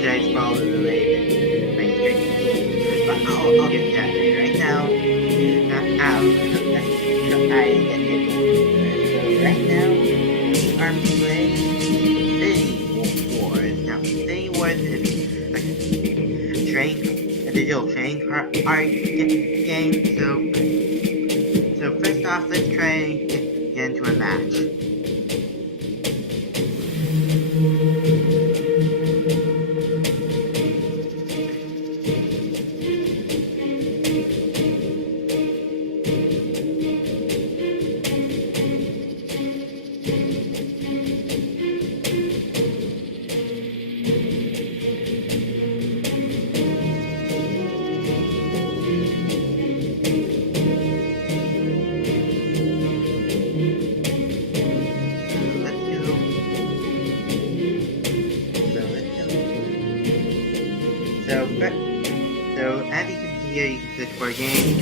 apologize for all the delays in my stream, but I'll get to that later. Right now, let's try and get into it. So right now, we are playing City Wars. Now, City Wars is like a digital trading card game. So first off, let's try and get into a match. So as you can see here, you can search for game.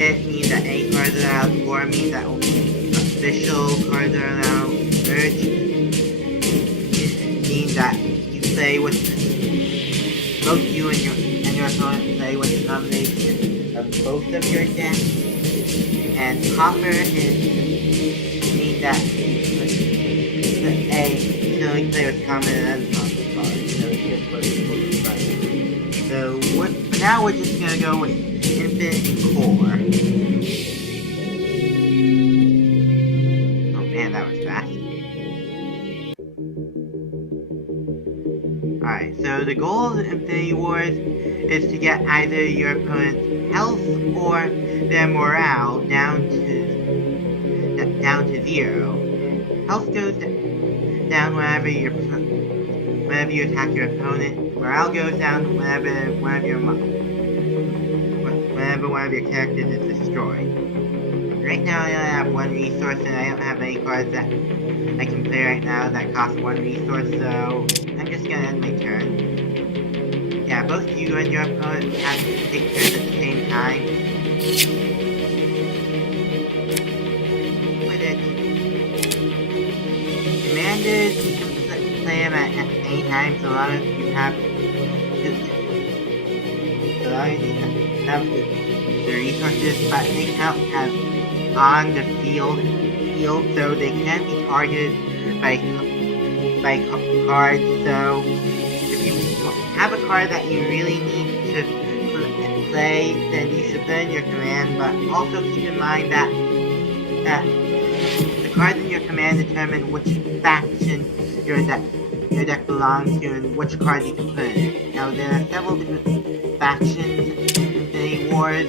It means that any cards are allowed. Score means that only official cards are allowed. Merge means that you play with both you and your opponent play with a combination of both of your decks. And copper means that you can only play with common and uncommon cards. So it's just what it's supposed to play. So for now we're just gonna go with Infinite Core. Oh man, that was fast. Alright, so the goal of the Infinity Wars is to get either your opponent's health or their morale down to 0. Health goes down whenever you attack your opponent. Morale goes down whenever one of your characters is destroyed. Right now I only have one resource and I don't have any cards that I can play right now that cost one resource, so I'm just gonna end my turn. Yeah, both you and your opponent have to take turns at the same time. With it. Commanders, you can play them at any time, so long as you have the resources, but they count as on the field, so they can be targeted by cards. So if you have a card that you really need to play, then you should put in your command. But also keep in mind that the cards in your command determine which faction your deck belongs to and which cards you can put in it. Now there are several different factions in City Wars.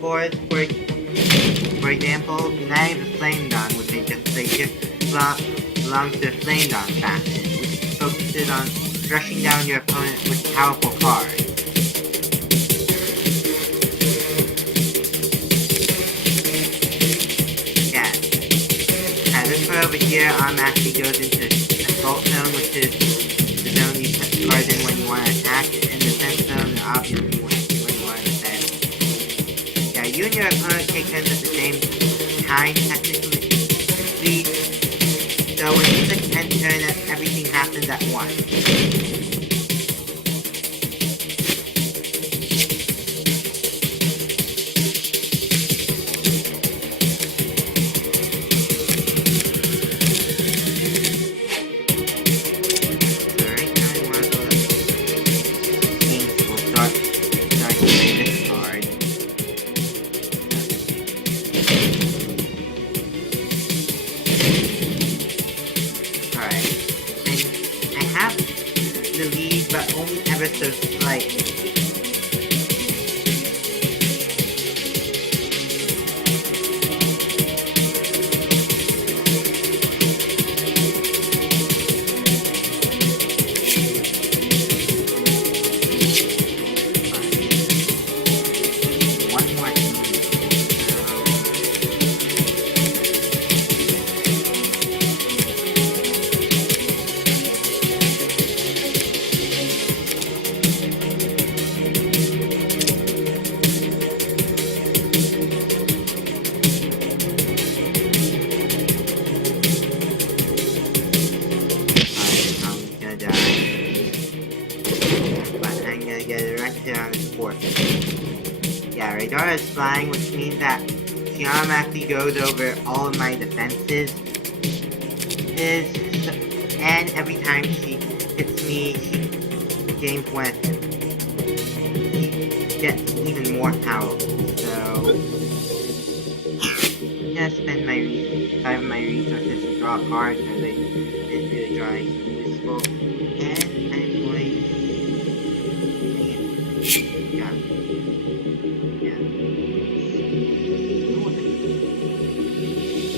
For example, Knives of Flame Dawn, which they just belongs to the Flame Dawn faction, which focuses on rushing down your opponent with powerful cards. Over here automatically goes into Assault Zone, which is the zone you put the cards in when you want to attack, and Defense Zone, obviously, when you want to defend. Yeah, you and your opponent take turns at the same time, technically. So when you click end turn, everything happens at once. But only ever so slightly. One more. it on its course. Yeah, radar is flying, which means that she automatically goes over all of my defenses. And every time she hits me, the game's when she gets even more powerful. So I'm gonna spend my resources to draw cards, and they didn't really draw anything useful. And I'm going. Yeah.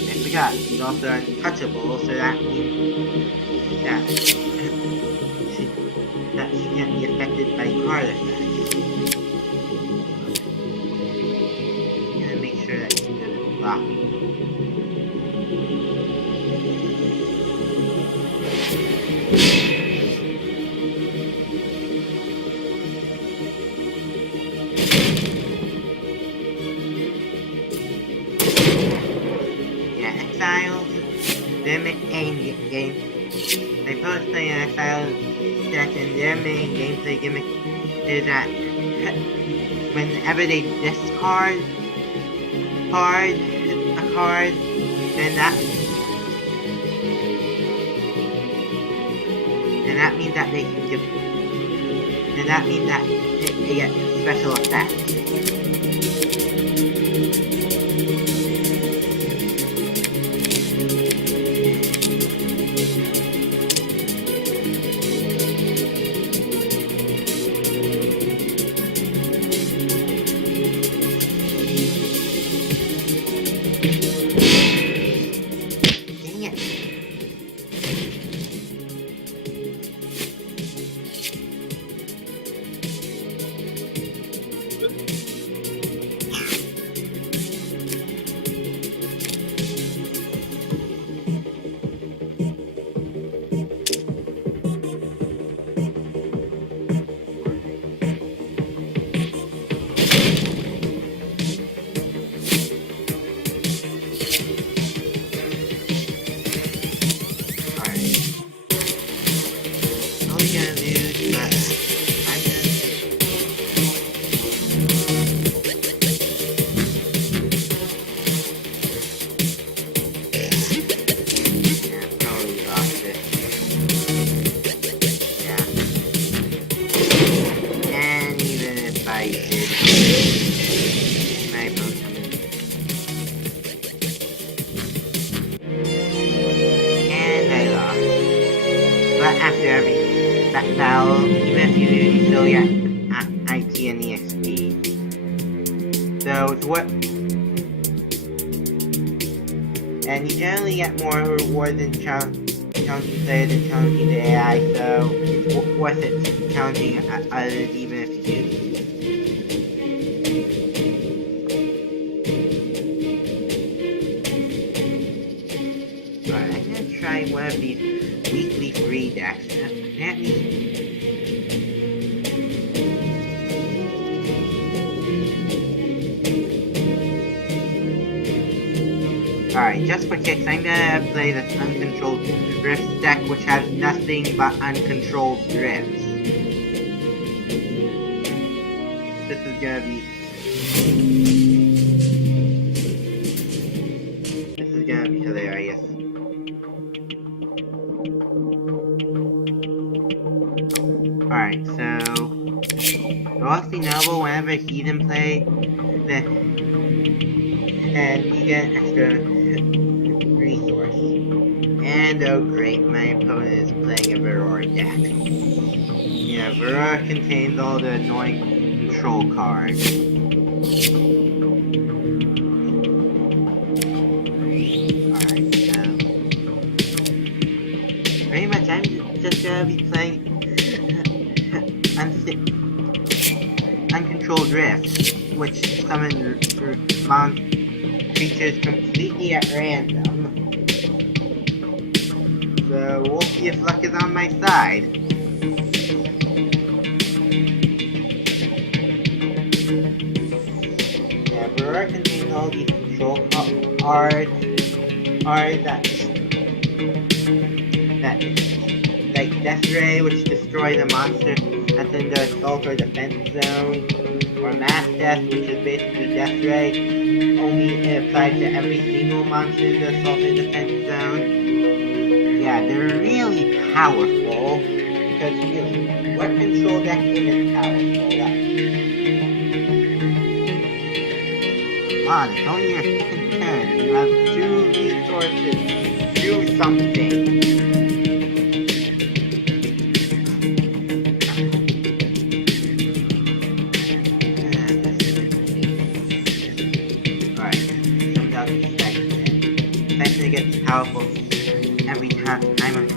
I forgot, he's also untouchable, so that means that she can't be affected by card effects. I'm gonna make sure that he's good at blocking. Yeah, Exiles, their main game. They both play an Exiles deck, and their main gameplay gimmick is that whenever they discard a card, then that means that they can give, and that means that they get special effects. That battle, even if you lose, you still get IT and EXP. So it's what, and you generally get more rewards in challenging players than challenging the AI. So it's worth it challenging others even if you lose. Alright, I'm gonna try one of these weekly free decks. Alright, just for kicks, I'm gonna play this Uncontrolled Drifts deck, which has nothing but uncontrolled drifts. This is gonna be hilarious. Alright, so Velocity Noble, whenever he's in play, and you get an extra resource. And oh great, my opponent is playing a Varroa deck. Yeah, Varroa contains all the annoying control cards. Alright, so pretty much I'm just gonna be playing Uncontrolled Drift, which summon creatures completely at random. So we'll see if luck is on my side. Yeah, Varroa contains all these control cards that like Death Ray, which destroys a monster that's in the assault or defense zone. Or Mass Death, which is basically Death Ray, only it applies to every single monster in the assault or defense zone. Yeah, they're really powerful. Because really, what control deck isn't powerful? Come on, it's only your second turn. You have 2 resources. Do something. Alright, comes out the Siphon. Siphon gets powerful every time I'm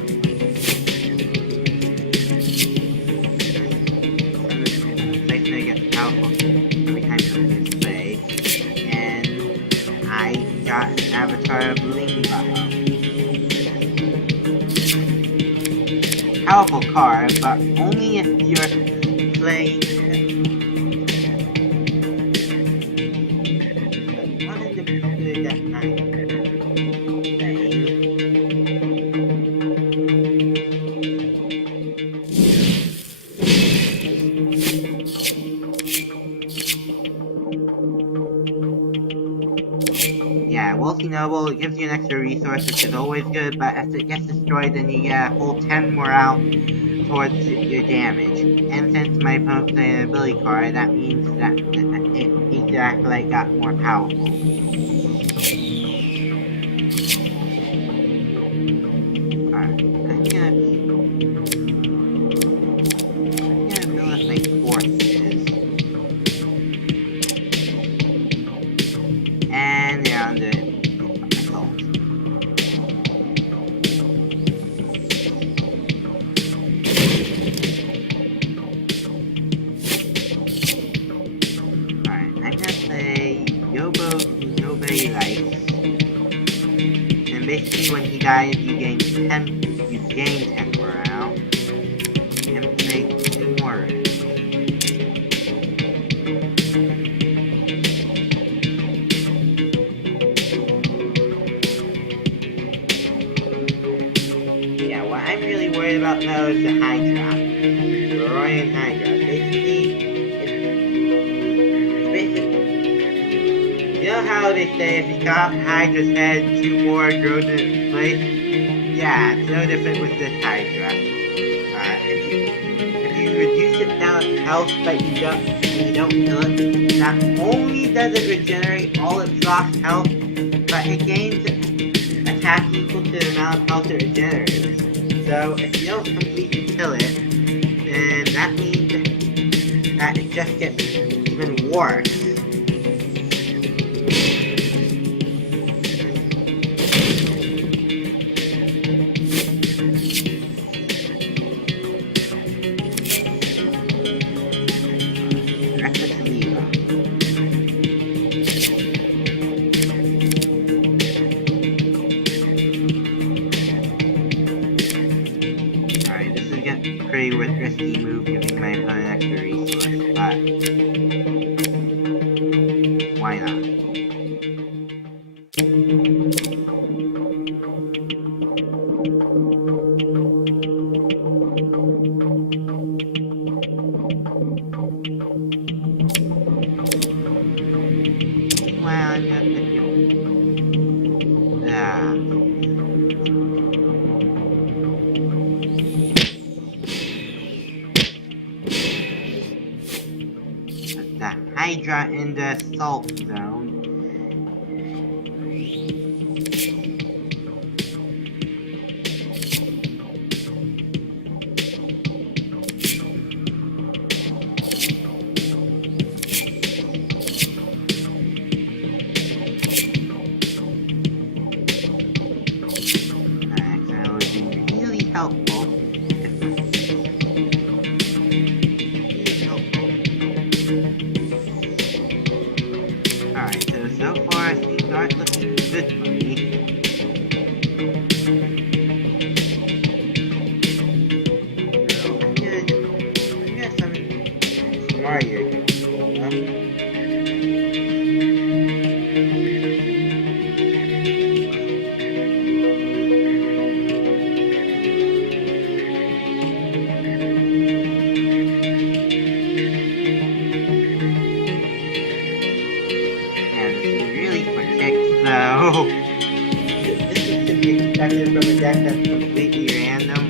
Siphon gets powerful every time I'm display. And I got an Avatar of Bling Powerful card, but only if you're playing one of the good that I'm playing. Yeah, Wealthy Noble, it gives you an extra resource, which is always good, but if it gets destroyed, then you get a whole 10 morale towards your damage. And since my opponent played an ability card, that means that the Acolyte got more powerful. Alright, I'm gonna build up my forces. And they're on the assault. Alright, I'm gonna play Yobo Nobody Likes. And basically when he dies you gain 10 morale. And play 2 more. Yeah, what I'm really worried about though is the Hydra. The Royan Hydra. You know how they say if you cut off Hydra's head, 2 more grows in its place? Yeah, it's no different with this Hydra. If you reduce it down its health, but you don't kill it, not only does it regenerate all its lost health, but it gains attack equal to the amount of health it regenerates. So if you don't completely kill it, then that means that it just gets even worse. Pretty risky move, giving my opponent an extra resource, but why not? Well, I'm gonna pick you. The Hydra in the assault zone. That would be really helpful. Alright, so event that's completely random.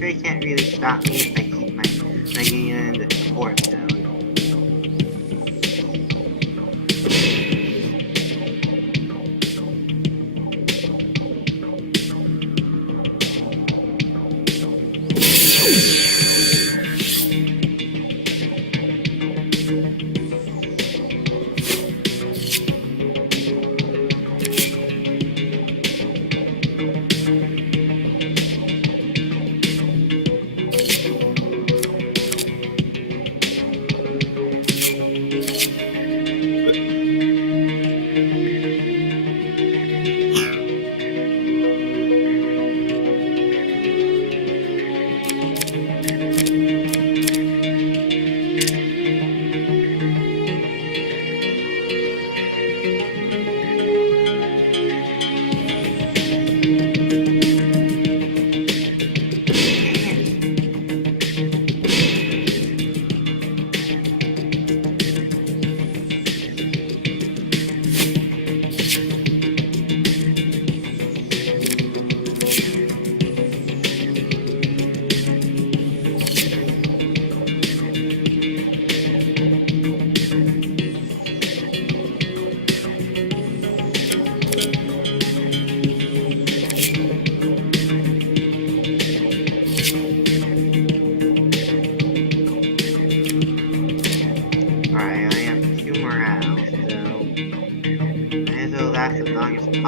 They can't really stop me if I keep my getting in the support zone.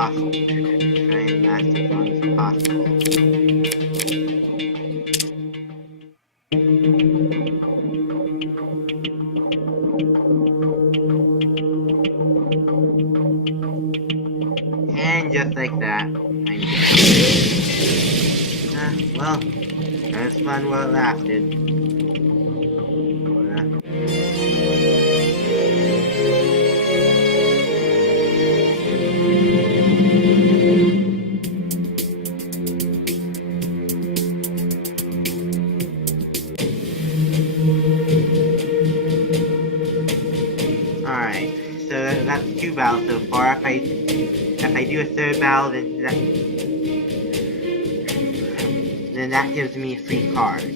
possible. Try and last as long as possible. And just like that, I'm dead. Well, that was fun while it lasted. Alright, so that's 2 battles so far. If I do a 3rd battle, then that gives me a free card. So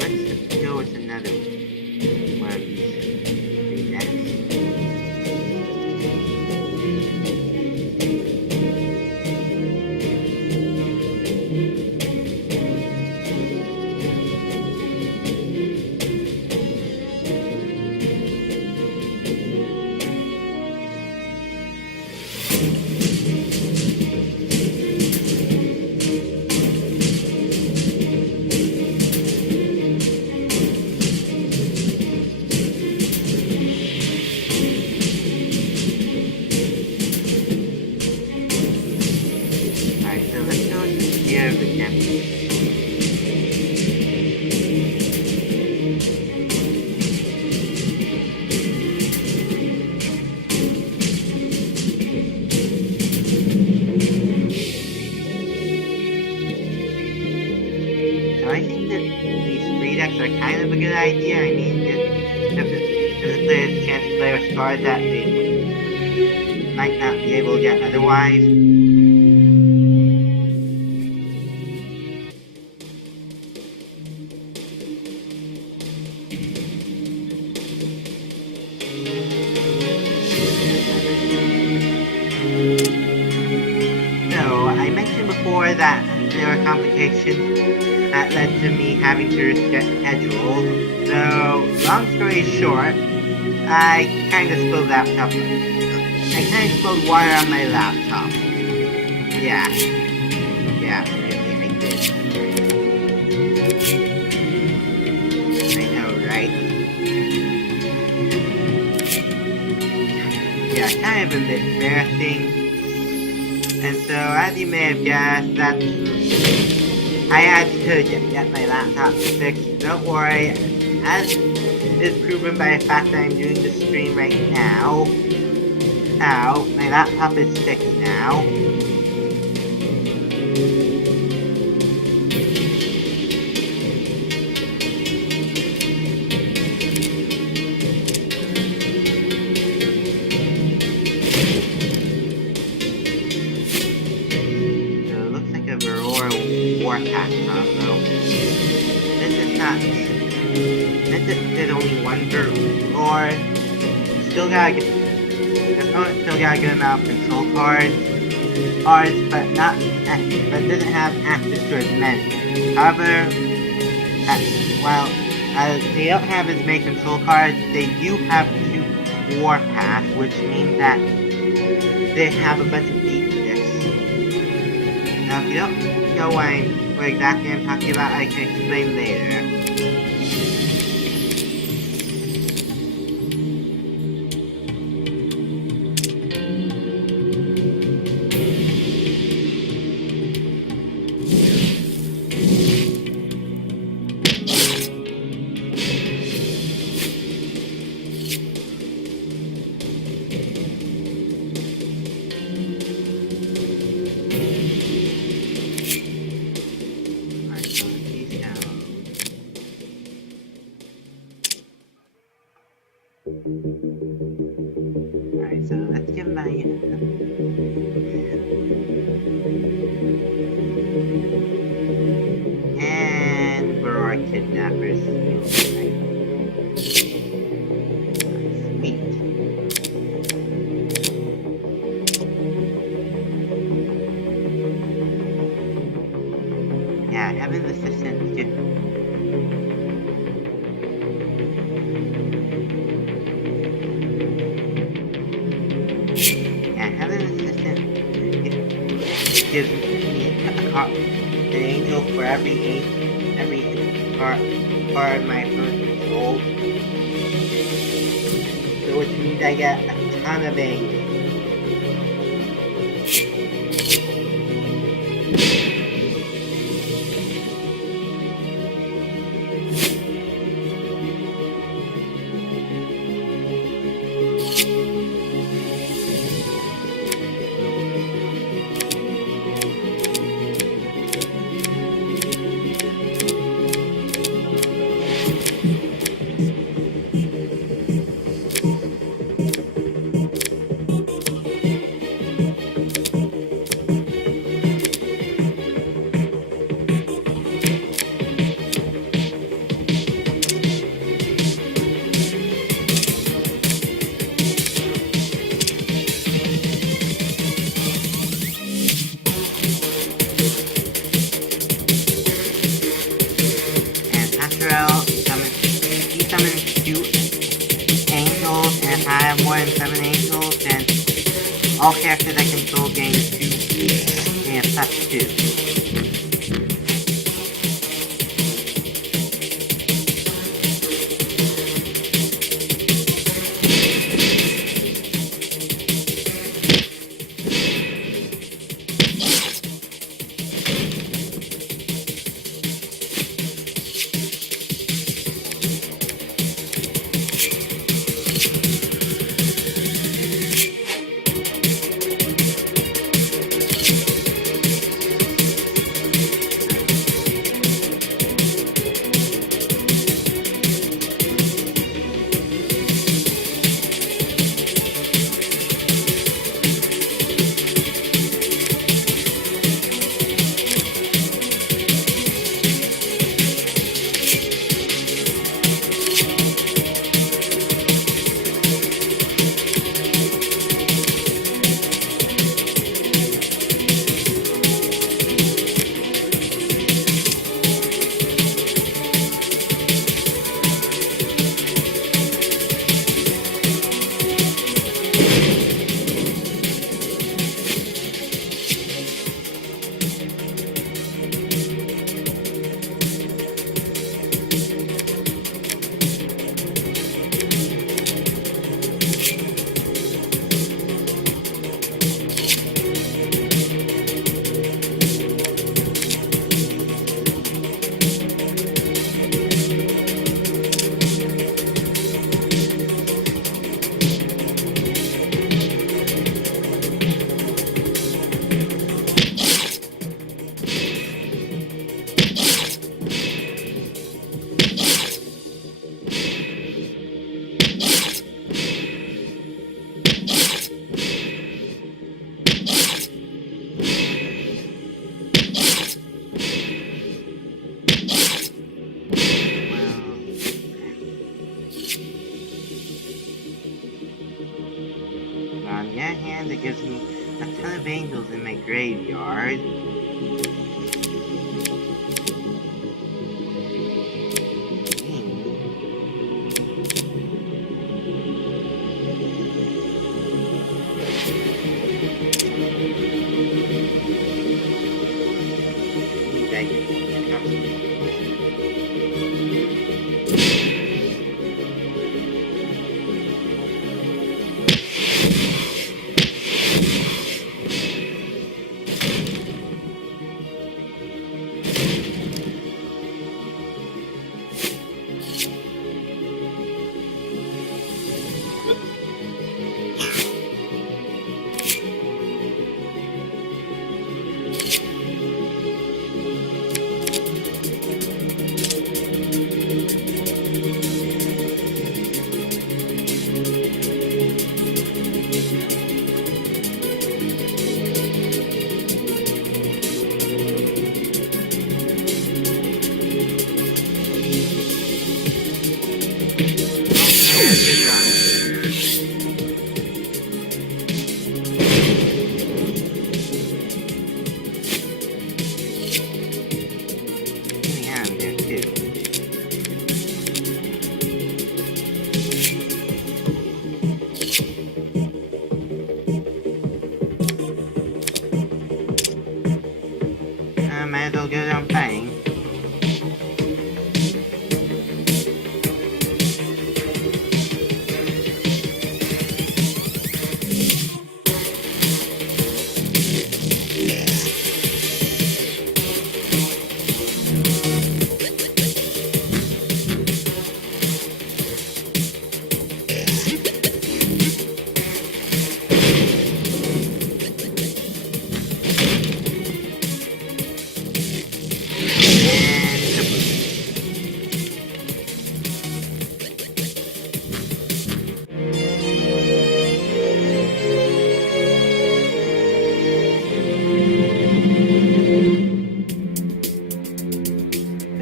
let's go with another one of these 3 decks. I think that these 3 decks are kind of a good idea. I mean, if there's a chance to play with cards that they might not be able to get otherwise. So, I mentioned before that there were complications that led to me having to reschedule. So, long story short, I kind of spilled water on my laptop. Yeah, really, I did. I know, right? Yeah, kind of a bit embarrassing. And so, as you may have guessed, I had to get my laptop fixed. Don't worry, as is proven by the fact that I'm doing the stream right now. My laptop is fixed now. Combo. This is only one group, or the opponent still got a good amount of control cards, but doesn't have access to as many. However, they don't have as many control cards, they do have 2 Warpath, which means that they have a bunch of weaknesses. Now, if you don't know what exactly I'm talking about, I can explain later. Alright, so let's give my and we're our kidnappers. Right? Sweet. Yeah, having the assistant is good. Having an assistant gives me an angel for every card my person sold. So which means I get a ton of angels. He summons 2 angels, and if I have more than 7 angels, then all characters I control gain 2 each, and plus 2. On the other hand, it gives me a ton of angels in my graveyard.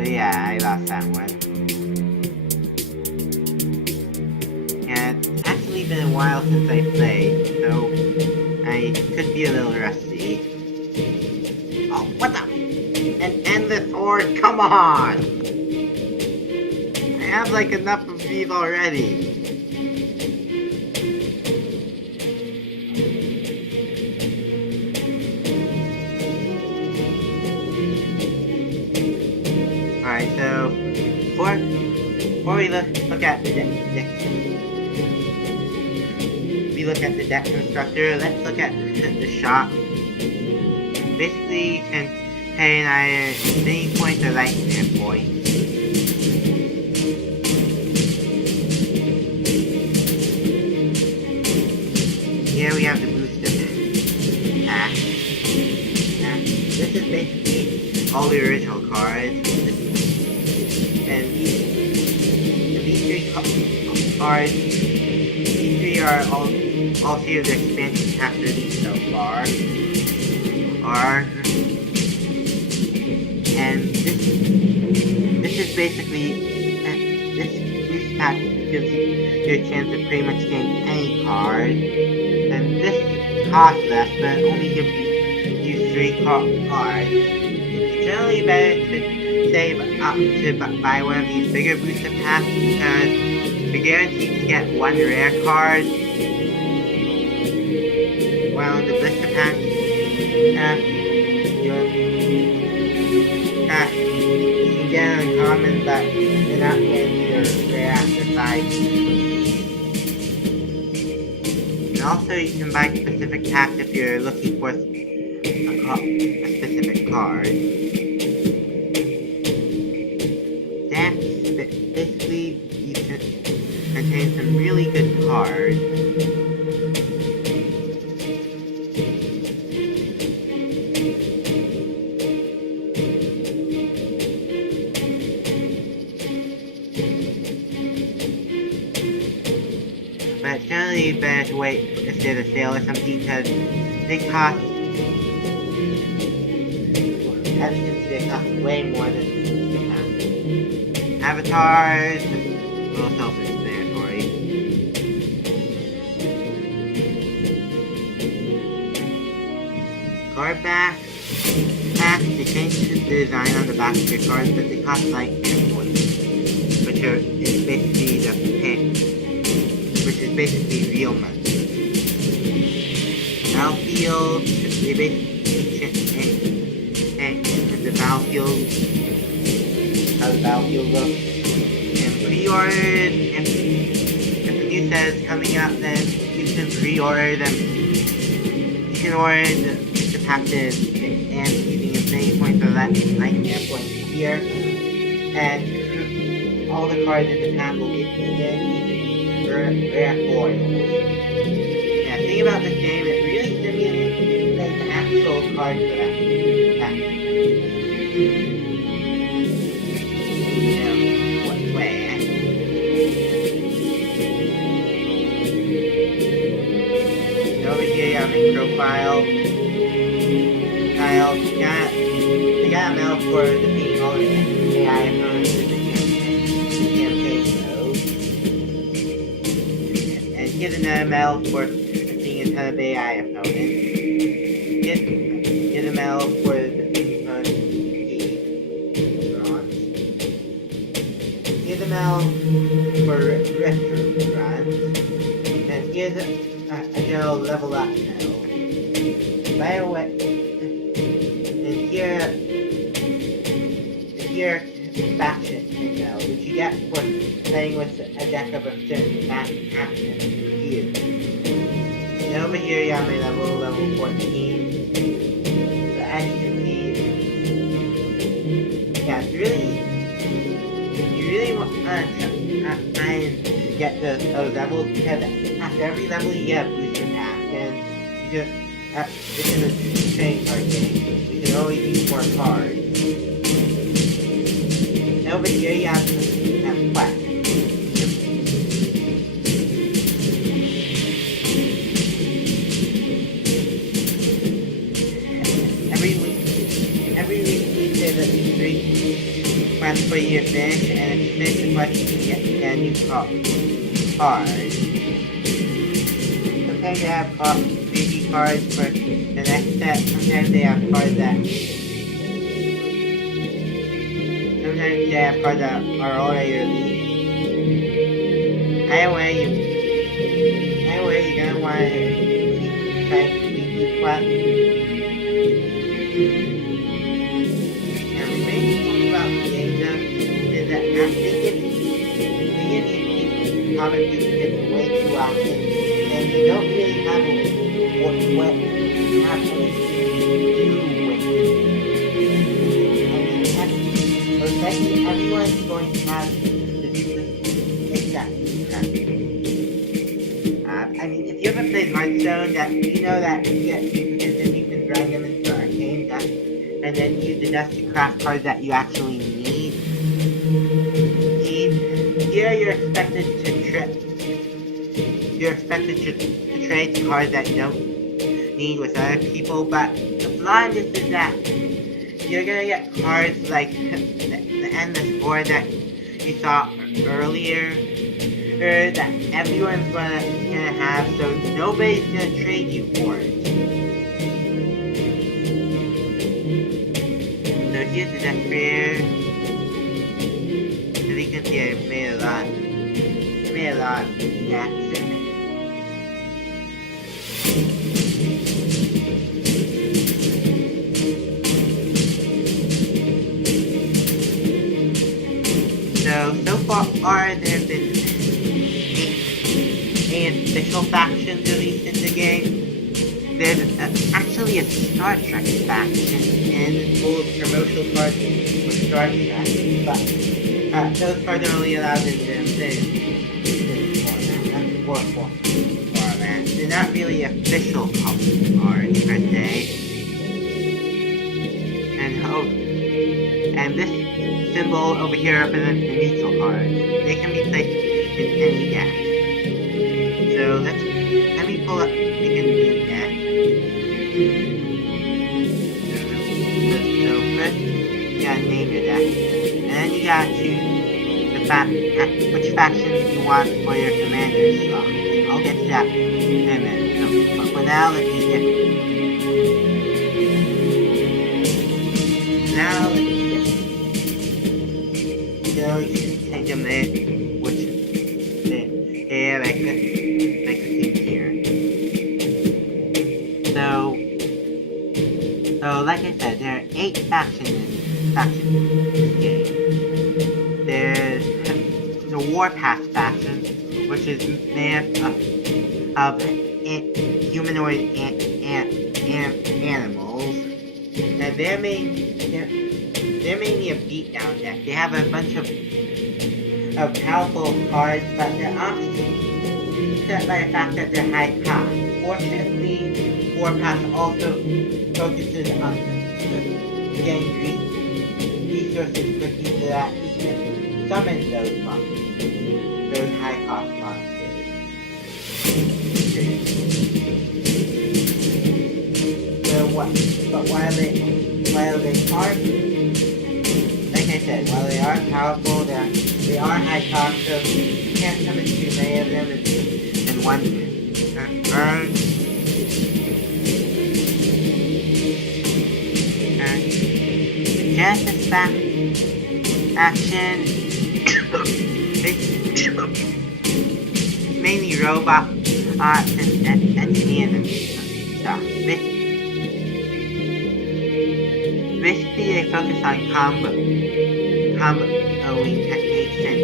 So yeah, I lost that one. And it's actually been a while since I played, so I could be a little rusty. Oh, what the? An endless sword? Come on! I have like enough of these already. Alright, so before we look at the deck constructor, let's look at the shop. Basically, you can pay either infinity points or lightning points. Here we have the booster pack. This is basically all the original cards. And these three cards, these three are all three of the expansion packs released so far. And this is basically this boost pack gives you a chance of pretty much getting any card. And this costs less, but it only gives you 3 cards. It's generally better to save up to buy one of these bigger booster packs because you're guaranteed to get 1 rare card. While in the blister pack, you can get an uncommon, but you're not getting your rare after 5. And also, you can buy specific packs if you're looking for a specific card. That's basically, you can contain some really good cards. But it's generally better to wait if there's a sale or something because they cost, as you can see, they cost way more than avatars. A little self-explanatory. Card backs. They changed the design on the back of your cards, but they cost like 10 points, which is basically the pink. Which is basically real money. Battlefield, they basically change the battlefield, how the battlefield looks. And pre-ordered, if the new set is coming up, then you can pre-order them. You can order the packages and using infinity points or lightning points here. And all the cards in the pack will get rare foils. Yeah, think about this game, it really simulates like the actual card for that. What way? And over here you have my profile. I got a medal for defeating all the AI opponents in the campaign mode. Get another medal for defeating a ton of AI opponents. Get a medal for defeating opponents bronze. Get a medal for restaurants. And get a general level up medal. By the way, and here faction medal, which you get for playing with a deck of a certain faction. And over here you have my level 14. So as you can see, yeah, it's really, you really want to try and get those levels because after every level you get a booster pack, and you just, this is a trading card game, you can always use more cards. And over here you have quests. Every week we say that these 3 quests for you to finish, and if you finish the quest, you can get a new card. Sometimes they have freebie cards for the next step. Sometimes they have cards that are already released. Anyway, you're gonna want to keep trying to complete these quests. And the main thing about Ninja is that I think it's common people get way too often, and you don't really have what to do with it. Everyone's going to have to do this exactly. I mean, if you ever played Hearthstone, that you know that you can drag them into arcane dust, and then use the dust to craft cards that you actually need. Here you're expected to trade cards that you don't need with other people, but the flaw in this is that you're gonna get cards like the endless board that you saw earlier, that everyone's gonna have, so nobody's gonna trade you for it. So here's the deck here. As you can see, I made a lot of decks. So far there have been 8 official factions released in the game. There's actually a Star Trek faction and full of promotional cards with Star Trek, but those cards are only allowed in the format. They're not really official cards per se. And this symbol over here represents the neutral cards. They can be placed in any deck. So let me pull up make a new deck. So first you gotta name your deck, and then you gotta choose which faction you want for your commander slot. I'll get to that in a minute. But for now, let's see it. Now let's you can take them there, which here like here. So like I said, there are 8 factions in this game. There's the Warpath faction, which is made of humanoid animals, and they're mainly a beatdown deck. They have a bunch of powerful cards, but they're often set by the fact that they're high cost. Fortunately, Warpath also focuses on getting resources quickly so that you can summon those high cost monsters. But while they are, like I said, while they are powerful, they are high cost, so you can't summon too many of them in one turn. The Genesis faction it's mainly robots and engineers and stuff. Basically, they focus on comboing techniques and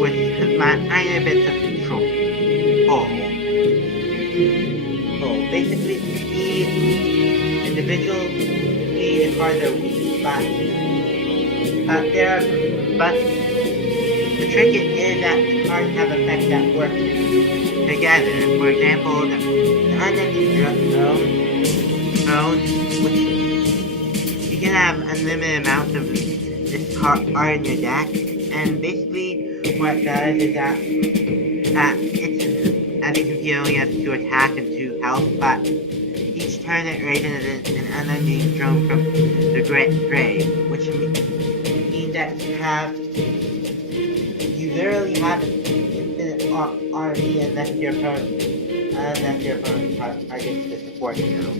with minor bits of control. Basically, individually the cards are weak, but the trick is that the cards have effects that work together. For example, the unending drone, which you can have unlimited amounts of this card in your deck, and basically what it does is that it's, as you can see, it only has 2 attack and 2 health, but each turn it raises an unending drone from the grave, which means that you literally have an infinite army unless your opponent targets the support now.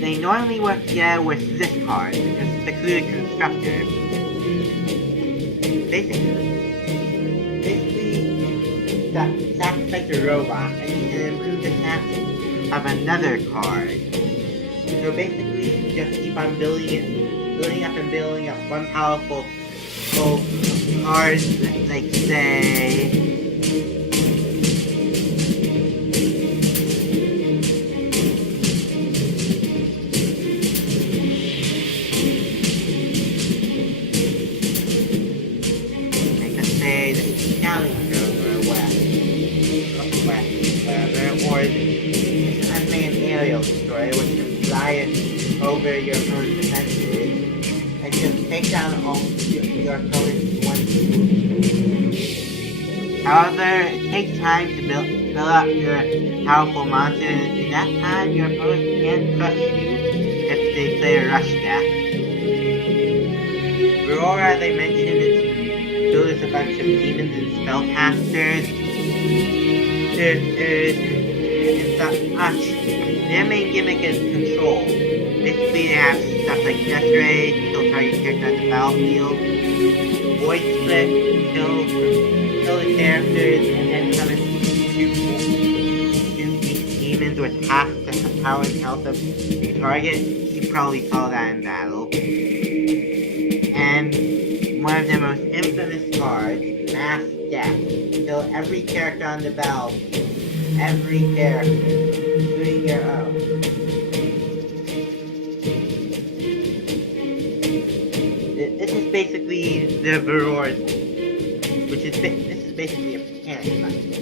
They normally work together with this card, which is Secluded Constructor. Basically, sacrifice a robot and you can improve the stats of another card. So basically, just keep on building up one powerful card, like say. Over your opponent's defenses and just take down all your opponent's one move. However, it takes time to build up your powerful monster, and in that time your opponent can't crush you if they play a rush deck. Roar, as I mentioned, builds a bunch of demons and spellcasters. Their main gimmick is control. Basically, they have stuff like Death Ray, kill target character on the battlefield, Void Split, kill the characters, and then summon two demons with half the power and health of the target. You probably saw that in battle. And one of the most infamous cards, Mass Death. Kill every character on the battlefield. Every character, including your own. This is basically the Varroa, this is basically a panic button.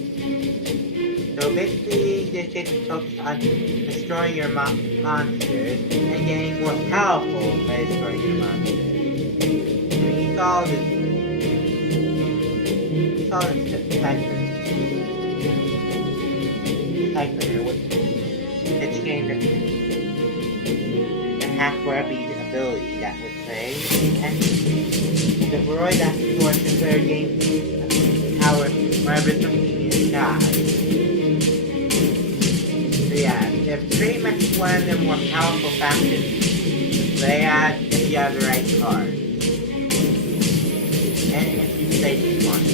So basically, this gets focused on destroying your monsters and getting more powerful by destroying your monsters. And you saw this Cypher with its game that has for every ability that would play, and the Varroa that stores the third game power whenever something is died. So yeah, they're pretty much one of the more powerful factions to play at if you have the right card. And if you play this one.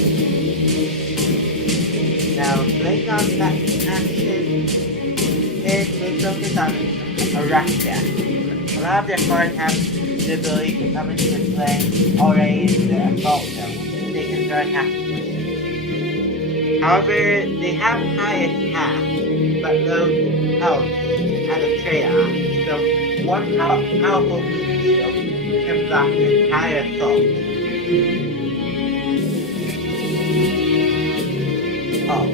Now, playing on that action is they focus on a rush deck. A lot of their cards have the ability to come into play already in the assault zone, which they can start attacking. However, they have high attack, but low health as a trade-off. So one powerful meat shield can block the entire assault. Oh.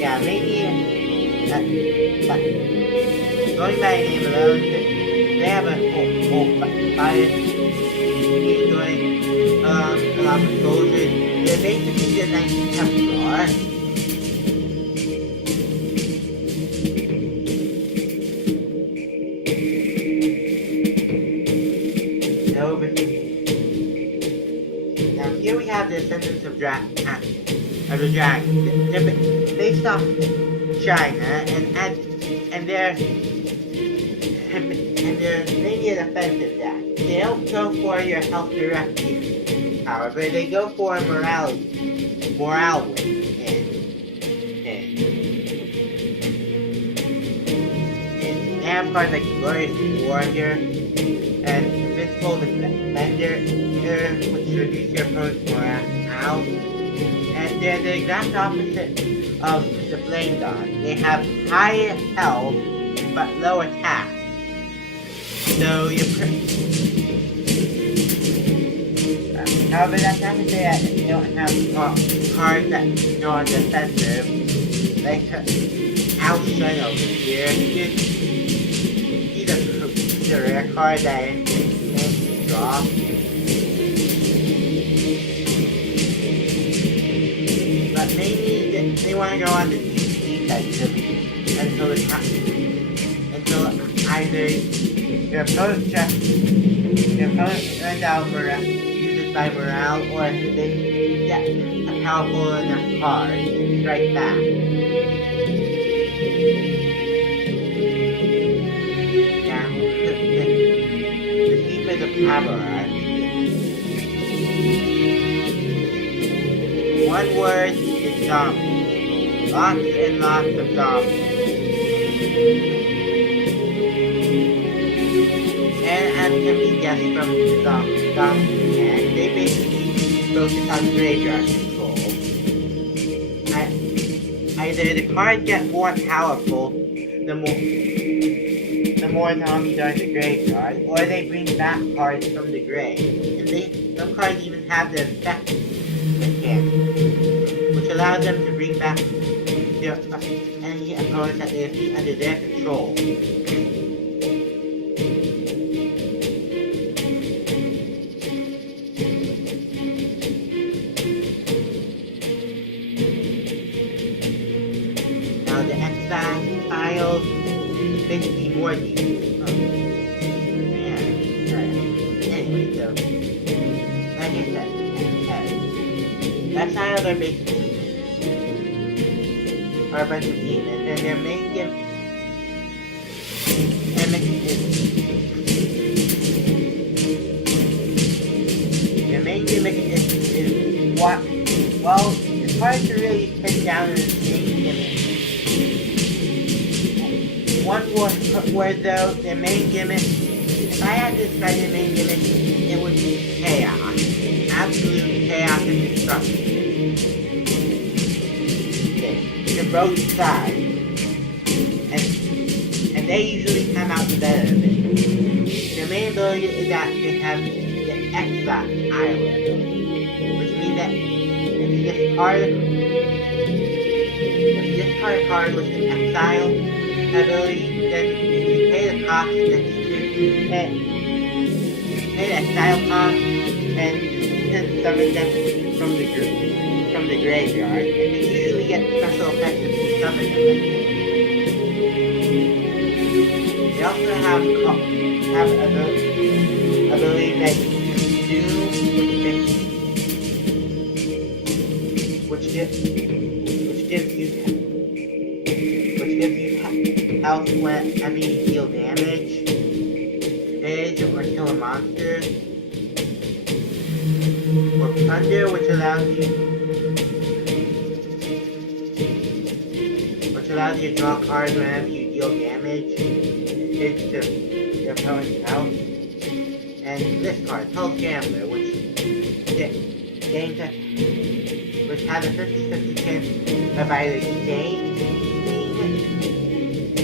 Yeah, maybe but going by the name alone, they have a whole bias. He's doing a lot of soldiers. They're basically the Knights Templar. Now here we have the Descendants of the Dragon. They're based off China, and they're maybe an offensive deck. They don't go for your health directly. However, they go for a morale win. They have cards like Glorious Warrior and Invincible Defender, which reduce your opponent's morale. And they're the exact opposite of the Flame God. They have high health but low attack. So however, that's not to say that you don't have cards that go on defensive, like Outshine over here. He's a rare card that I can draw. But maybe they want to go on the defensive until either Your opponent runs out uses by morale, or if they get a powerful enough card to strike back. Now, the secret of power begins. One word is zombie. Lots and lots of zombies. And as can be guessed from the zombie and they basically focus on graveyard control. Either the cards get more powerful, the more zombies are in the graveyard, or they bring back cards from the grave. And some cards even have the effect mechanic, which allows them to bring back any opponents that they defeat under their control. Now the exiles basically more deep. Anyway, so like I said, exiles are basically a bunch of demons, and their main gimmick is what? Well, it's hard to really pin down the main gimmick. One word though, their main gimmick, if I had to describe their main gimmick, it would be chaos. Absolute chaos and destruction. To both sides. And they usually come out the better of it. Their main ability is that they have the exile ability, which means that if you discard a card with an exile ability, then if you pay the cost next to pay the exile cost, and you can summon them from the graveyard, and you usually get special effects if you summon them. They also have ability that you can do, which gives you health whenever you deal damage, or kill a monster, or plunder, which allows you to draw cards whenever you deal damage to your opponent's health. And this card, Health Gambler, which has a 50-50 chance of either gaining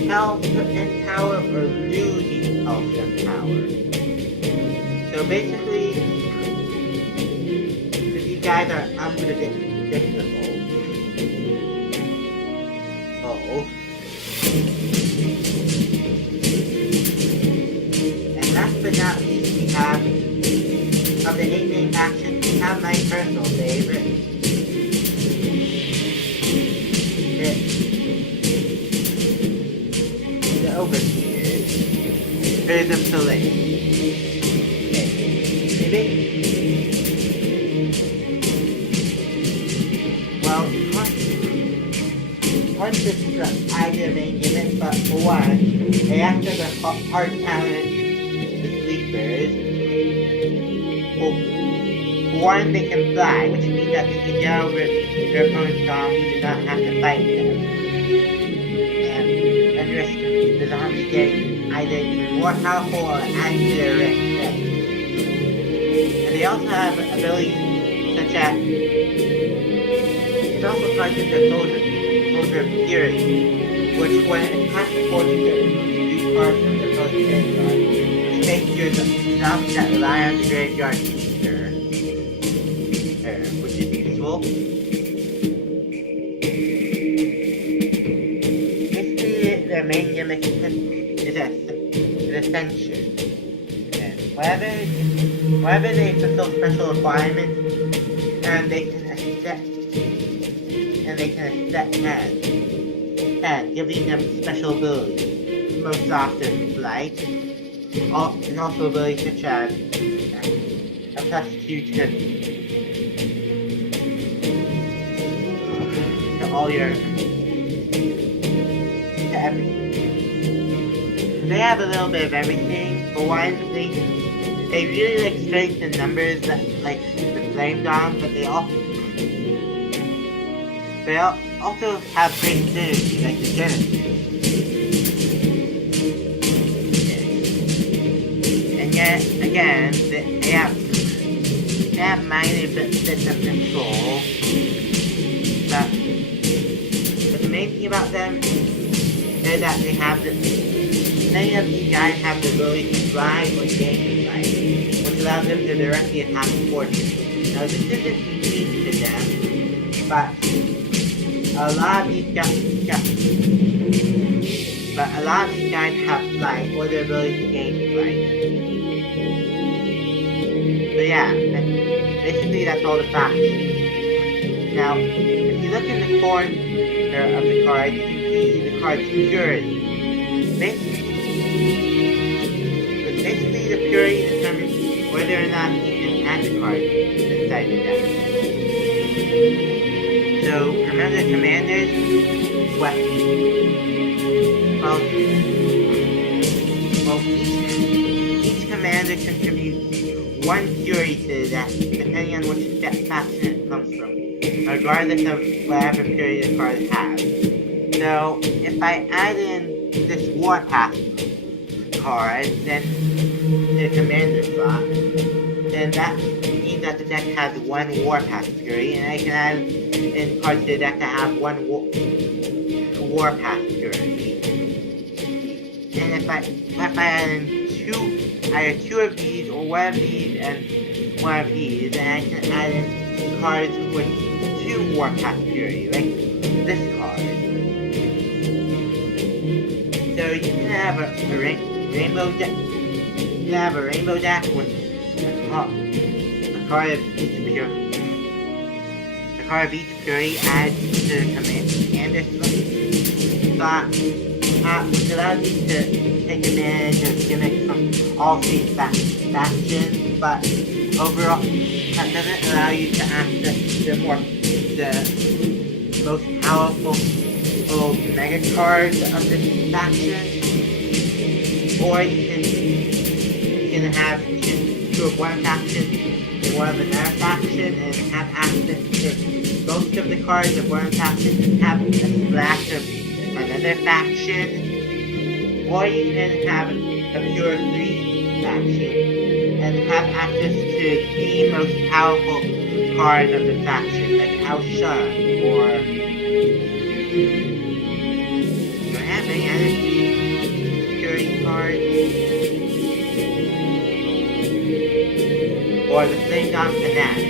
health and power or losing health and power. So basically, these guys are unpredictable. And last but not least, we have, of the 8 main factions, we have my personal favorite. The Overseers. Birds of Soleil. One is either main gimmick, but for one, they after the hard talent, the sleepers. For one, they can fly, which means that they can get over their opponent's zombies and not have to fight them. And risk the zombies getting either even more powerful or add to their risk. And they also have abilities such as, it's also called the Soldier of Fury, which when it attacks the fortune to reduce cards from the opponent's graveyard, which makes your zombies that rely on the graveyard feature, which is useful. Basically, their main gimmick is Ascension. And whenever they fulfill special requirements, and they can set hands, giving them special abilities, most often flight, and also abilities such as a +2 to all your to everything. They have a little bit of everything. For one, they really like strength in numbers that like the flame dom, but they also have great synergy like the Genesis. And yet again, they have minor bits of control. But the main thing about them is that they have many of these guys have the ability to fly or gain flight, which allows them to directly attack forces. Now this isn't unique to them, but a lot of these guys have flight or the ability to gain flight. So yeah, basically that's all the facts. Now, if you look in the corner of the card, you can see the card's purity. Basically, the purity determines whether or not you can add the card inside the deck. So, remember the commander's weapon. Well, each commander contributes 1 purity to the deck, depending on which faction it comes from, regardless of whatever purity the card has. So, if I add in this Warpath card, then the commander slot, then that means that the deck has 1 Warpath Fury, and I can add in cards to the deck that have 1 Warpath Fury. And if I add in either 2 of these, or 1 of these, and 1 of these, then I can add in cards with 2 Warpath Fury, like this card. So you can have a rainbow deck. You can have a rainbow deck with a card of each purity. The card of each purity adds to the commander slot, which allows you to take advantage of gimmicks from all 3 factions, but overall, that doesn't allow you to access the most powerful mega cards of this faction, or you can have 2 of one faction and 1 of another faction, and have access to most of the cards of one faction and have a splash of another faction, or you can have a pure 3 faction and have access to the most powerful card of the faction, like Al-Shun, or any other security cards, or the Flame Dom Fanatic.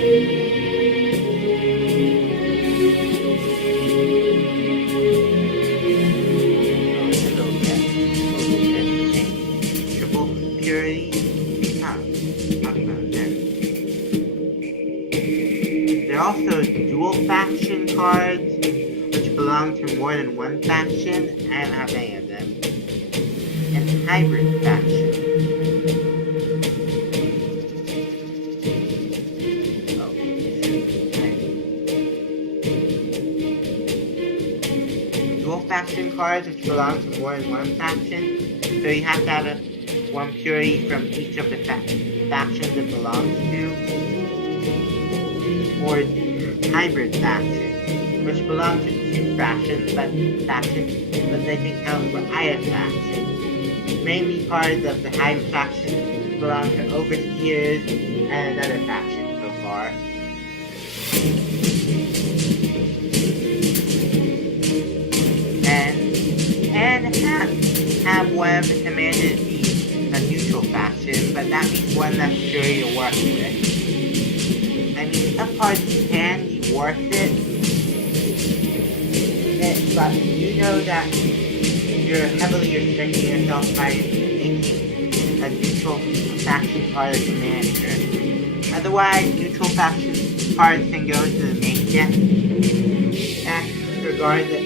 Triple purity. There are also dual faction cards, which belong to more than 1 faction. I don't have any of them. And hybrid faction. Dual faction cards, which belong to more than 1 faction. So you have to have 1 purity from each of the factions it belongs to. Or hybrid faction, which belong to 2 factions, but they can count for either faction. Mainly cards of the hybrid faction belong to Overseers and another faction so far. And have 1 of the commanders be a neutral faction, but that means 1 less fury to work with. I mean, some cards can be worth it, but you know that you're heavily restricting yourself by making a neutral faction card a commander. Otherwise, neutral faction cards can go into the main deck, regardless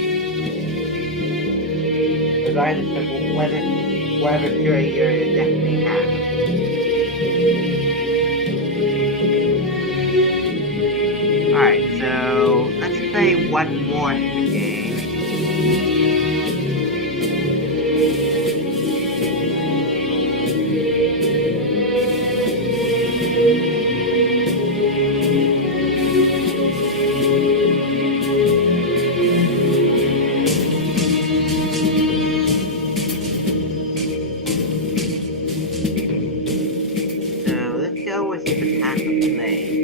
of whether whatever period your deck may have. Alright, so let's play one more game. So let's go with the path of play.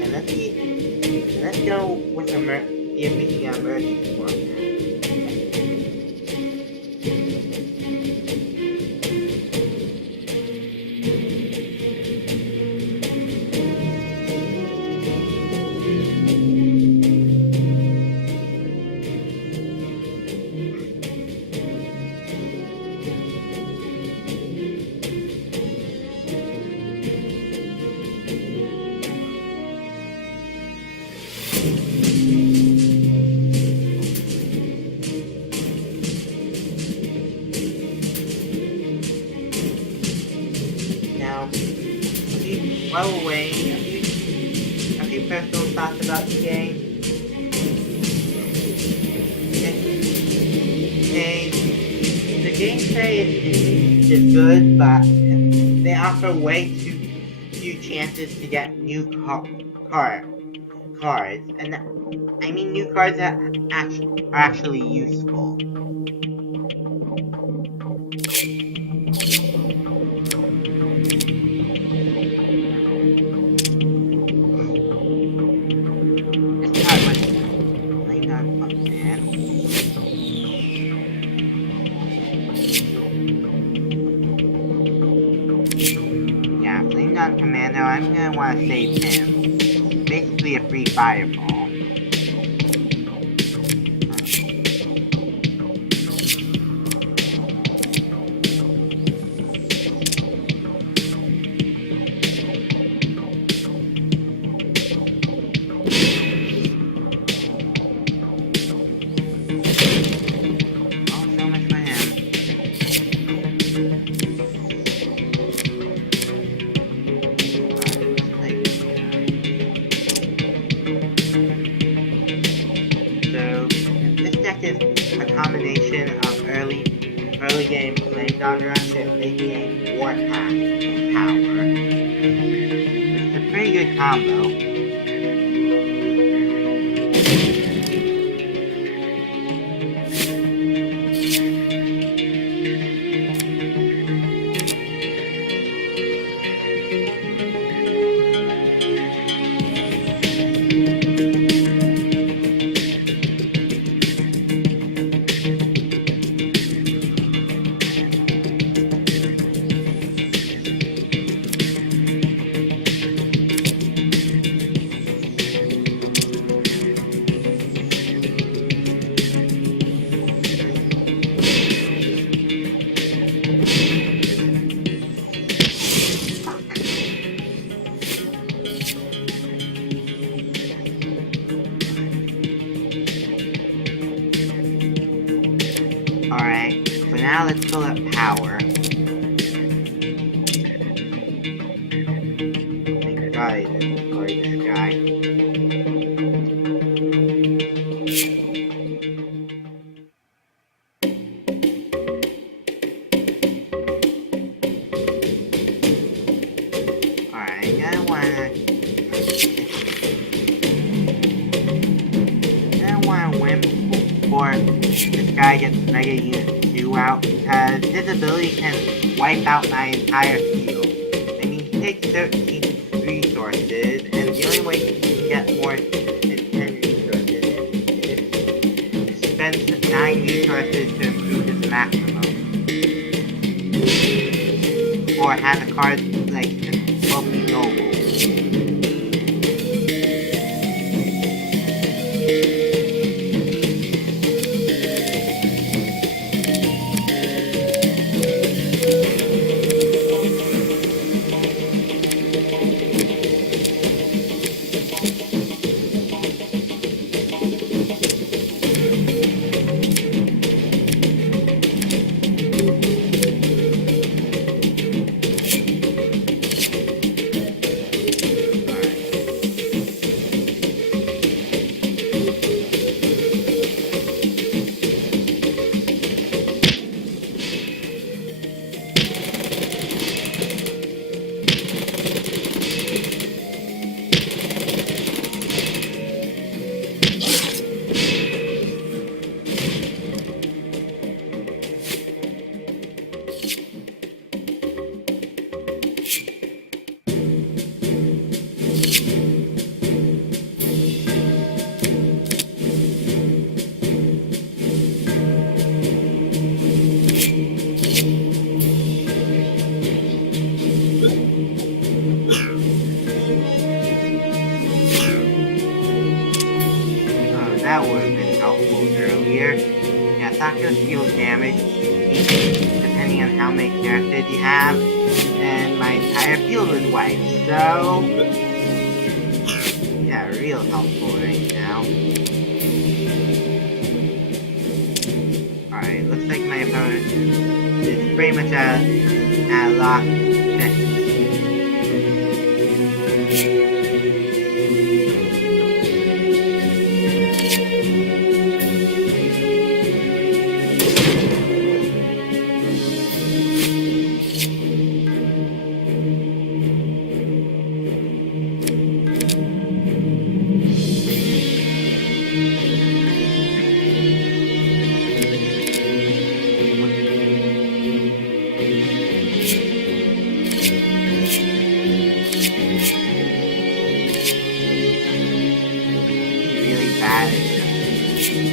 And let's go with see if we can get emergency format. Now, while we're waiting, a few personal thoughts about the game. And the gameplay is good, but they offer way too few chances to get new cards, and I mean new cards that are actually useful. This card was playing on man. Yeah, playing on Commando, I'm gonna want to save him. Basically a free fireball. A combination of early game flame rush and late game warpath power. It's a pretty good combo. Alright, so now let's fill up power. Thank God I didn't destroy this guy. Alright, I don't wanna win before this guy gets Mega Unit 2 out, because his ability can wipe out my entire field. I mean, he takes 13 resources, and the only way he can get more than 10 resources is to spend 9 resources to improve his maximum. Or have a card like Wealthy Noble. that would have been helpful earlier. Yeah, Soccer deals damage, depending on how many characters you have, and my entire field was wiped, so... yeah, real helpful right now. Alright, looks like my opponent is pretty much at lock.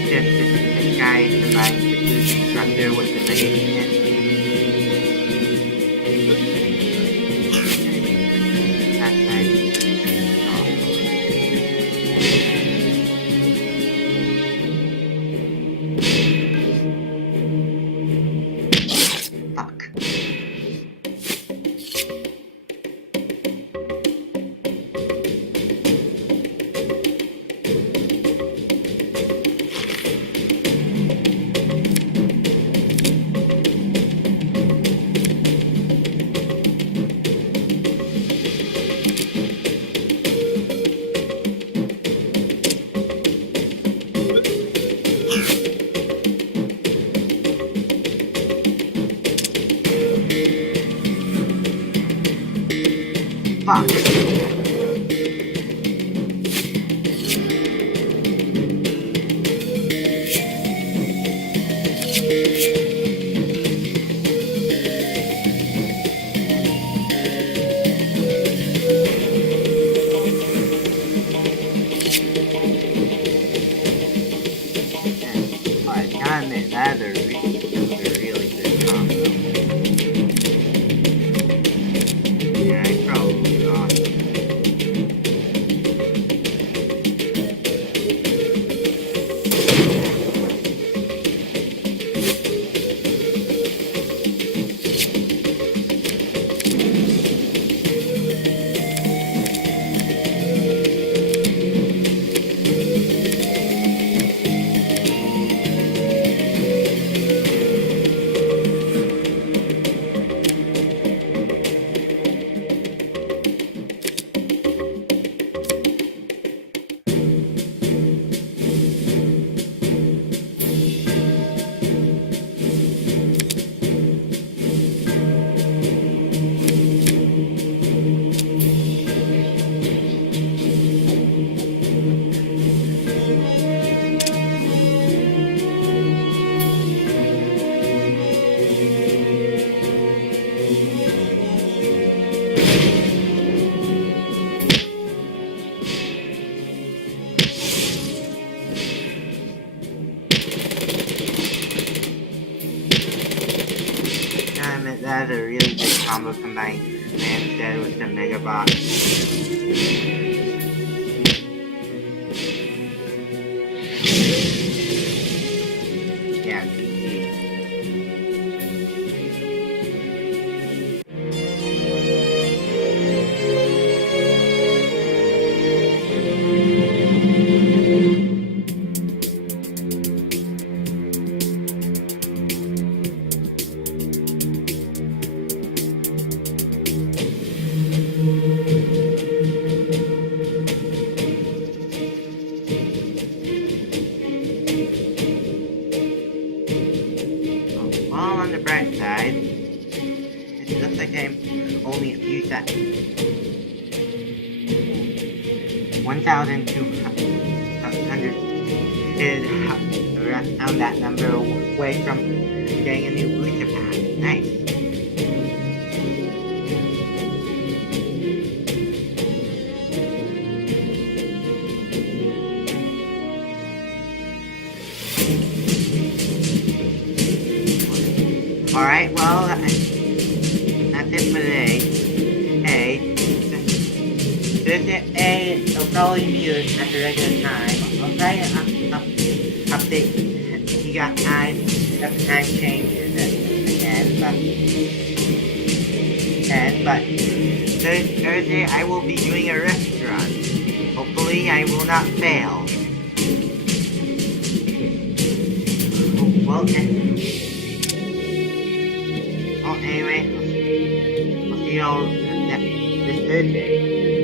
This guy provides the constructor with the magician. That's nice. Fuck. Fuck. Alright, gotta admit, that's a really good combo. Yeah, it's probably awesome. That's a really good combo combining Manstead with the Mega Box. Yeah, GG. Well, on the bright side, it looks like I'm only a few seconds. 1,200 is around that number away from getting a new booster pack. Nice. Alright, well, that's it for today. Hey, visit A it'll probably be at the regular time. I'll try to update you got time if the time changes again, but Thursday I will be doing a restaurant. Hopefully I will not fail. Well, anyway, we'll see you all this Thursday.